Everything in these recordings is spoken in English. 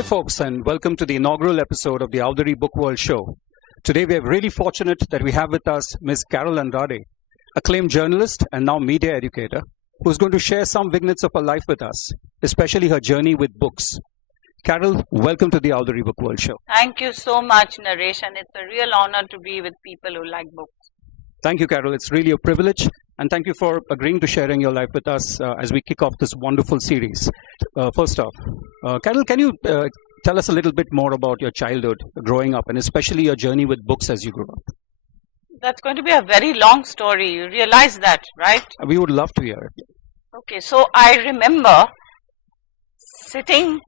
Hi folks, and welcome to the inaugural episode of the Owlery Book World Show. Today we are really fortunate that we have with us Ms. Carol Andrade, acclaimed journalist and now media educator, who's going to share some vignettes of her life with us, especially her journey with books. Carol, welcome to the Owlery Book World Show. Thank you so much, Naresh, and it's a real honor to be with people who like books. Thank you, Carol. It's really a privilege, and thank you for agreeing to sharing your life with us as we kick off this wonderful series. First off, Carol, can you tell us a little bit more about your childhood growing up, and especially your journey with books as you grew up? That's going to be a very long story. You realize that, right? We would love to hear it. Okay, so I remember sitting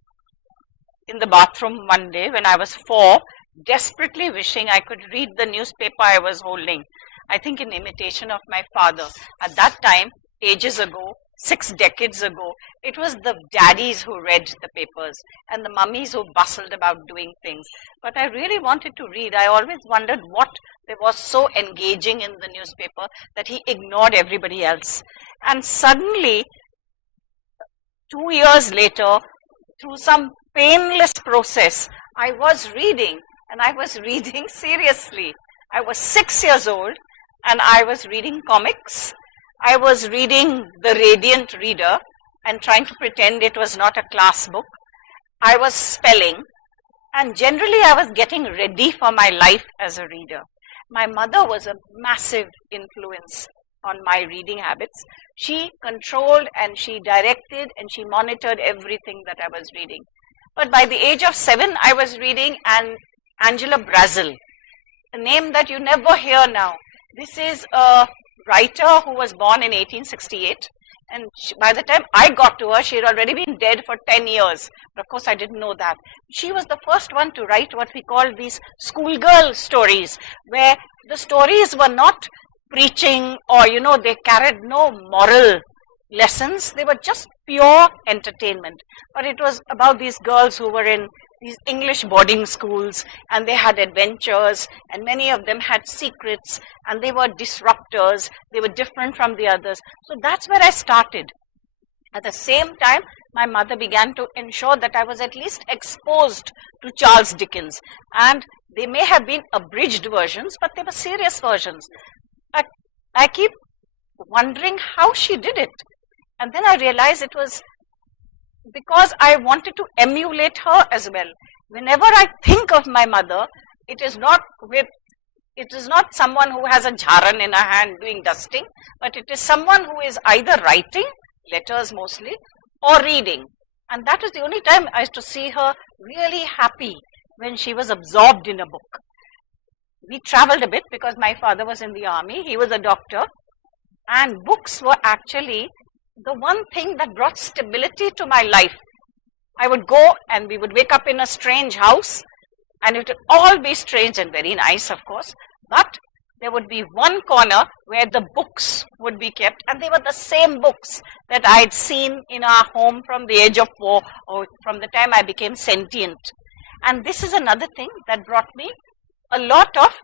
in the bathroom one day when I was 4, desperately wishing I could read the newspaper I was holding. I think in imitation of my father. At that time, ages ago, 6 decades ago, it was the daddies who read the papers and the mummies who bustled about doing things. But I really wanted to read. I always wondered what there was so engaging in the newspaper that he ignored everybody else. And suddenly, 2 years later, through some painless process, I was reading, and I was reading seriously. I was 6 years old, and I was reading comics. I was reading The Radiant Reader and trying to pretend it was not a class book. I was spelling, and generally I was getting ready for my life as a reader. My mother was a massive influence on my reading habits. She controlled and she directed and she monitored everything that I was reading. But by the age of 7, I was reading Angela Brazil, a name that you never hear now. This is a writer who was born in 1868, and by the time I got to her, she had already been dead for 10 years. But of course, I didn't know that. She was the first one to write what we call these schoolgirl stories, where the stories were not preaching or, they carried no moral lessons. They were just pure entertainment. But it was about these girls who were in these English boarding schools, and they had adventures, and many of them had secrets, and they were disruptors. They were different from the others. So that's where I started. At the same time, my mother began to ensure that I was at least exposed to Charles Dickens. And they may have been abridged versions, but they were serious versions. I keep wondering how she did it. And then I realized it was because I wanted to emulate her as well. Whenever I think of my mother, it is not someone who has a jharan in her hand doing dusting, but it is someone who is either writing, letters mostly, or reading. And that was the only time I used to see her really happy, when she was absorbed in a book. We traveled a bit because my father was in the army, he was a doctor, and books were actually the one thing that brought stability to my life. I would go and we would wake up in a strange house, and it would all be strange and very nice, of course, but there would be one corner where the books would be kept, and they were the same books that I had seen in our home from the age of 4 or from the time I became sentient. And this is another thing that brought me a lot of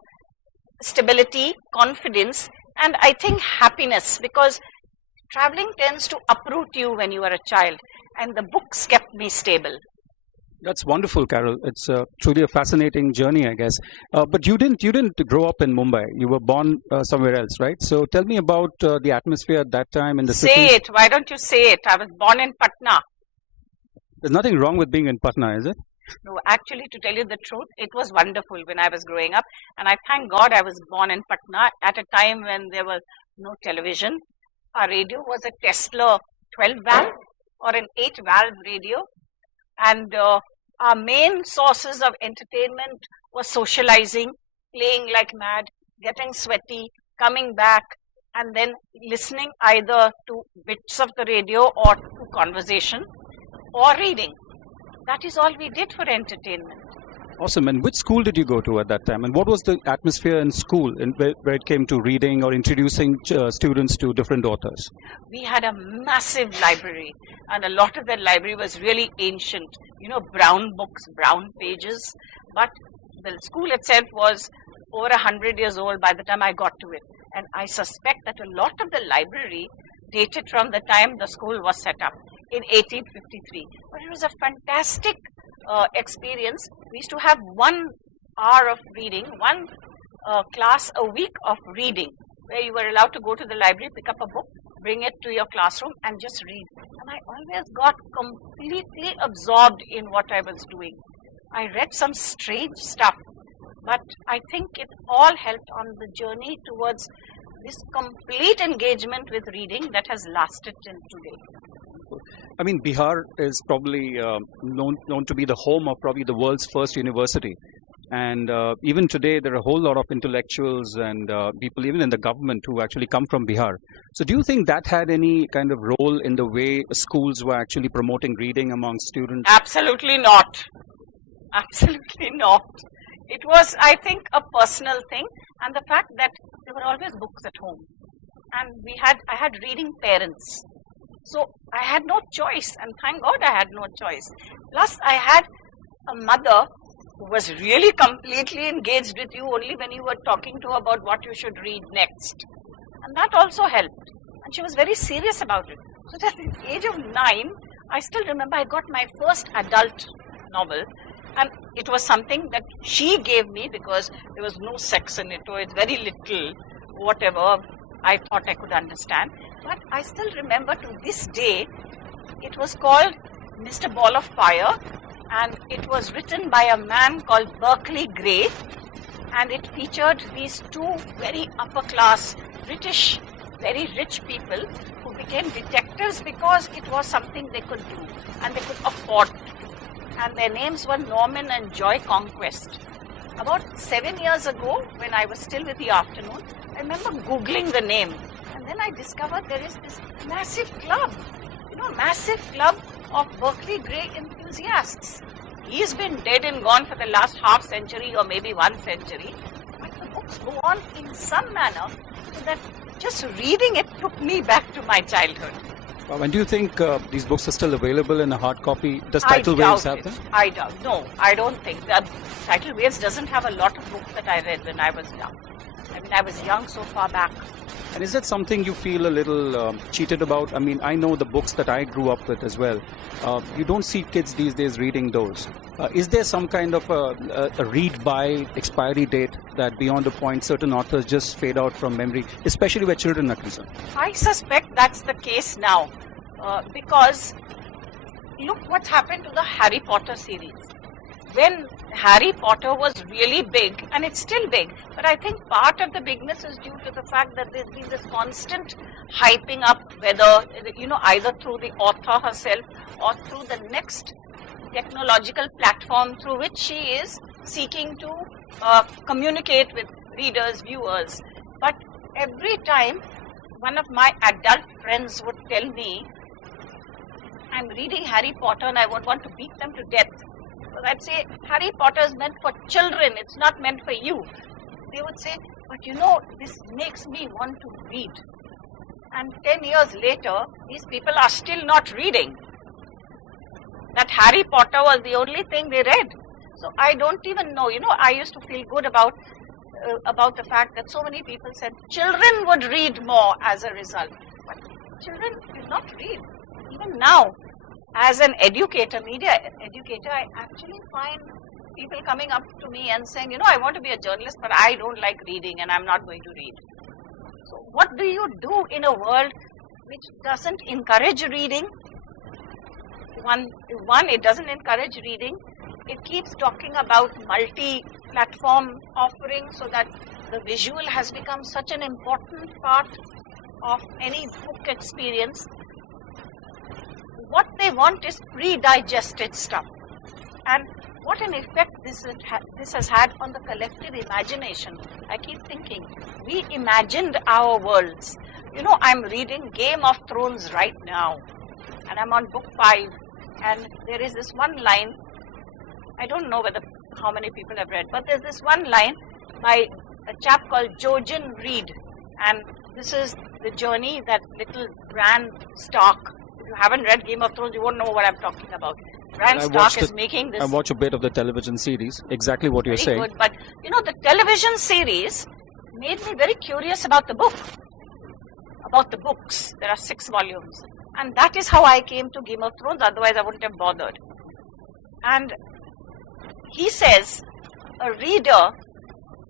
stability, confidence, and I think happiness, because traveling tends to uproot you when you are a child, and the books kept me stable. That's wonderful, Carol. It's truly a fascinating journey, I guess. But you didn't grow up in Mumbai. You were born somewhere else, right? So tell me about the atmosphere at that time in the city. Say it. Why don't you say it? I was born in Patna. There's nothing wrong with being in Patna, is it? No, actually, to tell you the truth, it was wonderful when I was growing up, and I thank God I was born in Patna at a time when there was no television. Our radio was a Tesla 12-valve or an 8-valve radio. And our main sources of entertainment were socializing, playing like mad, getting sweaty, coming back, and then listening either to bits of the radio or to conversation or reading. That is all we did for entertainment. Awesome. And which school did you go to at that time? And what was the atmosphere in school where it came to reading or introducing students to different authors? We had a massive library, and a lot of that library was really ancient. Brown books, brown pages. But the school itself was over 100 years old by the time I got to it. And I suspect that a lot of the library dated from the time the school was set up in 1853. But it was a fantastic experience, we used to have 1 hour of reading, one class a week of reading, where you were allowed to go to the library, pick up a book, bring it to your classroom and just read. And I always got completely absorbed in what I was doing. I read some strange stuff, but I think it all helped on the journey towards this complete engagement with reading that has lasted till today. I mean, Bihar is probably known to be the home of probably the world's first university. And even today, there are a whole lot of intellectuals and people, even in the government, who actually come from Bihar. So do you think that had any kind of role in the way schools were actually promoting reading among students? Absolutely not. Absolutely not. It was, I think, a personal thing, and the fact that there were always books at home. And I had reading parents. So I had no choice, and thank God I had no choice. Plus, I had a mother who was really completely engaged with you only when you were talking to her about what you should read next. And that also helped. And she was very serious about it. So at the age of 9, I still remember I got my first adult novel. And it was something that she gave me because there was no sex in it, or it's very little, whatever I thought I could understand. But I still remember to this day, it was called Mr. Ball of Fire. And it was written by a man called Berkeley Grey, and it featured these 2 very upper class British, very rich people who became detectives because it was something they could do and they could afford. And their names were Norman and Joy Conquest. About 7 years ago, when I was still with the afternoon, I remember Googling the name, and then I discovered there is this massive club, massive club of Berkeley Grey enthusiasts. He's been dead and gone for the last half century or maybe 1 century. But the books go on in some manner, so that just reading it took me back to my childhood. And do you think these books are still available in a hard copy? Does Tidal Waves have them? I doubt. No, I don't think. Tidal Waves doesn't have a lot of books that I read when I was young. I mean, I was young so far back. And is that something you feel a little cheated about? I mean, I know the books that I grew up with as well. You don't see kids these days reading those. Is there some kind of a read-by expiry date that beyond a point certain authors just fade out from memory, especially where children are concerned? I suspect that's the case now because look what's happened to the Harry Potter series. When Harry Potter was really big, and it's still big, but I think part of the bigness is due to the fact that there's been this constant hyping up, whether, either through the author herself or through the next technological platform through which she is seeking to communicate with readers, viewers. But every time one of my adult friends would tell me, I'm reading Harry Potter and I would want to beat them to death. So I'd say, Harry Potter is meant for children, it's not meant for you. They would say, but this makes me want to read. And 10 years later, these people are still not reading. That Harry Potter was the only thing they read. So I don't even know, I used to feel good about the fact that so many people said children would read more as a result. But children do not read. Even now, as an educator, media educator, I actually find people coming up to me and saying, I want to be a journalist, but I don't like reading and I'm not going to read. So what do you do in a world which doesn't encourage reading? One, it doesn't encourage reading. It keeps talking about multi-platform offerings so that the visual has become such an important part of any book experience. What they want is pre-digested stuff. And what an effect this has had on the collective imagination. I keep thinking, we imagined our worlds. I'm reading Game of Thrones right now, and I'm on book 5, and there is this one line, I don't know how many people have read, but there's this one line by a chap called Jojen Reed, and this is the journey that little Bran Stark. If you haven't read Game of Thrones, you won't know what I'm talking about. Bran Stark is making this. I watch a bit of the television series, exactly what you're saying. Good, but the television series made me very curious about the book, about the books. There are 6 volumes. And that is how I came to Game of Thrones, otherwise I wouldn't have bothered. And He says a reader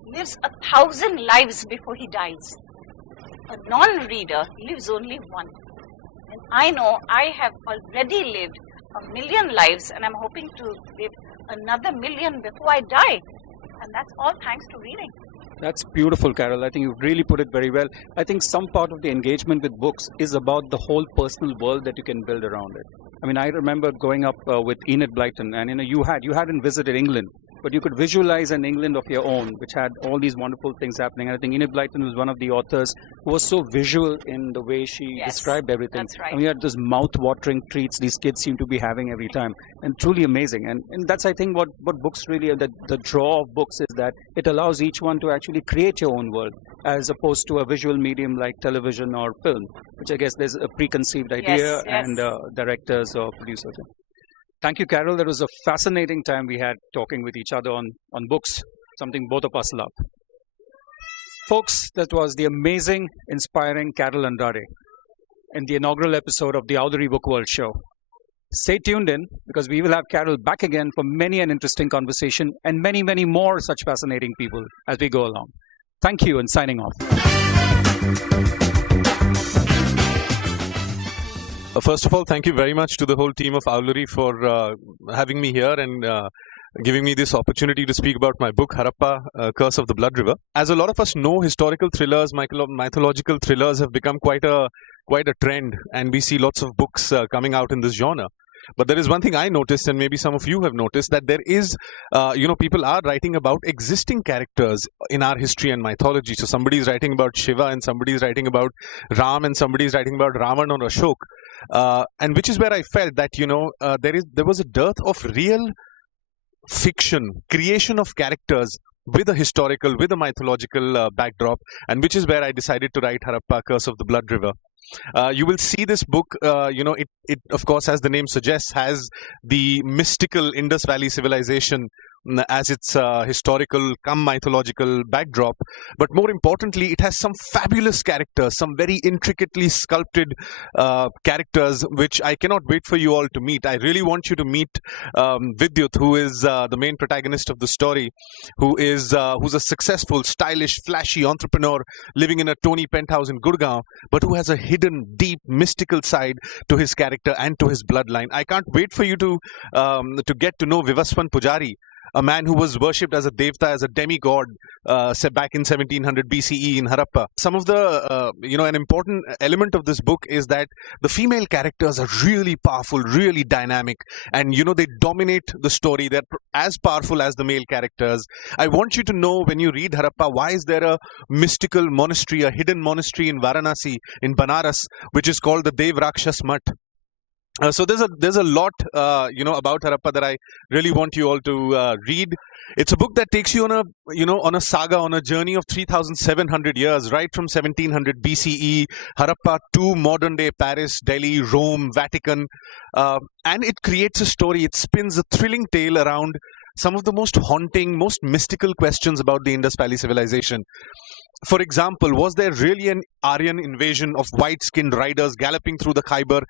lives 1,000 lives before he dies. A non-reader lives only one. And I know I have already lived 1,000,000 lives, and I'm hoping to live another 1,000,000 before I die. And that's all thanks to reading. That's beautiful, Carol. I think you've really put it very well. I think some part of the engagement with books is about the whole personal world that you can build around it. I mean, I remember growing up with Enid Blyton, and you hadn't visited England, but you could visualize an England of your own, which had all these wonderful things happening. And I think Enid Blyton was one of the authors who was so visual in the way she described everything. That's right. And we had those mouth-watering treats these kids seem to be having every time, and truly amazing. And that's, I think, what books really, the draw of books is that it allows each one to actually create your own world, as opposed to a visual medium like television or film, which I guess there's a preconceived idea and directors or producers. Thank you, Carol. That was a fascinating time we had talking with each other on books, something both of us love. Folks, that was the amazing, inspiring Carol Andrade in the inaugural episode of the Owlery Book World Show. Stay tuned in, because we will have Carol back again for many an interesting conversation and many, many more such fascinating people as we go along. Thank you, and signing off. First of all, thank you very much to the whole team of Owlery for having me here and giving me this opportunity to speak about my book, Harappa, Curse of the Blood River. As a lot of us know, historical thrillers, mythological thrillers have become quite a trend, and we see lots of books coming out in this genre. But there is one thing I noticed, and maybe some of you have noticed, that there is, people are writing about existing characters in our history and mythology. So somebody is writing about Shiva, and somebody is writing about Ram, and somebody is writing about Ravan or Ashok. And which is where I felt that, there was a dearth of real fiction, creation of characters with a mythological backdrop, and which is where I decided to write Harappa, Curse of the Blood River. You will see this book, it of course, as the name suggests, has the mystical Indus Valley civilization as its historical cum mythological backdrop. But more importantly, it has some fabulous characters, some very intricately sculpted characters, which I cannot wait for you all to meet. I really want you to meet Vidyut, who is the main protagonist of the story, who's a successful, stylish, flashy entrepreneur living in a Tony penthouse in Gurgaon, but who has a hidden, deep, mystical side to his character and to his bloodline. I can't wait for you to get to know Vivaswan Pujari, a man who was worshipped as a devta, as a demigod, back in 1700 BCE in Harappa. Some of the, an important element of this book is that the female characters are really powerful, really dynamic, and, they dominate the story. They're as powerful as the male characters. I want you to know, when you read Harappa, why is there a mystical monastery, a hidden monastery in Varanasi, in Banaras, which is called the Dev Rakshas Mutt. So there's a lot about Harappa that I really want you all to read. It's a book that takes you on a saga, on a journey of 3,700 years, right from 1700 BCE, Harappa to modern day Paris, Delhi, Rome, Vatican, and it creates a story. It spins a thrilling tale around some of the most haunting, most mystical questions about the Indus Valley civilization. For example, was there really an Aryan invasion of white-skinned riders galloping through the Khyber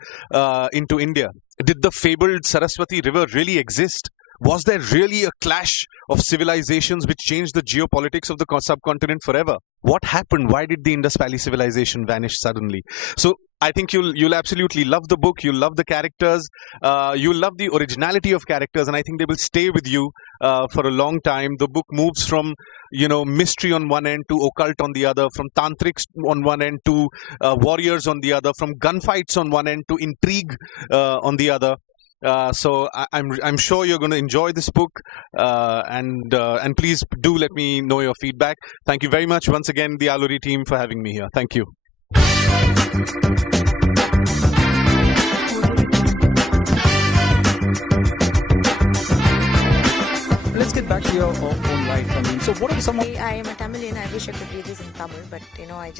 into India? Did the fabled Saraswati River really exist? Was there really a clash of civilizations which changed the geopolitics of the subcontinent forever? What happened? Why did the Indus Valley civilization vanish suddenly? So I think you'll absolutely love the book. You'll love the characters. You'll love the originality of characters, and I think they will stay with you for a long time. The book moves from mystery on one end to occult on the other, from tantrics on one end to warriors on the other, from gunfights on one end to intrigue on the other. So I'm sure you're going to enjoy this book, and please do let me know your feedback. Thank you very much once again, the Owlery team, for having me here. Thank you. Let's get back to your own life. I mean, so what are some of... I am a Tamilian. I wish I could read this in Tamil, but I just